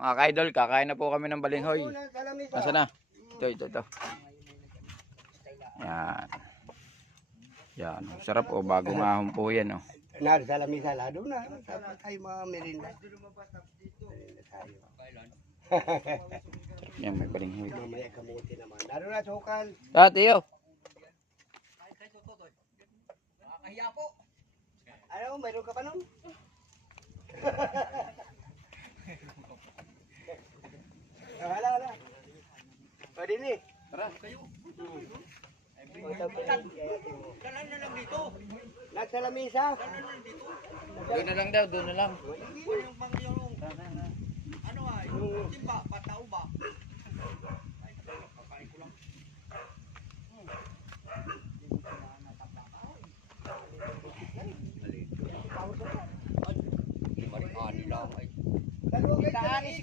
Mga ka-idol, kakain na po kami ng balinghoy. Nasaan na? Ito. Yan. Yan. Sarap o, bagong ahon po yan o. Nari sa lamisa, lado na. Dapat tayo mga merinda. Yan, may balinghoy. Mamaya kamuti naman. Lado na, sukal. Tiyo. Kaya po. Ano, mayroon ka pa nun? Hala. Pwede ni. Tara. Dalan na lang dito. Nasa lamisa. Doon na lang daw, doon na lang. Ano ay, yung timba, patay.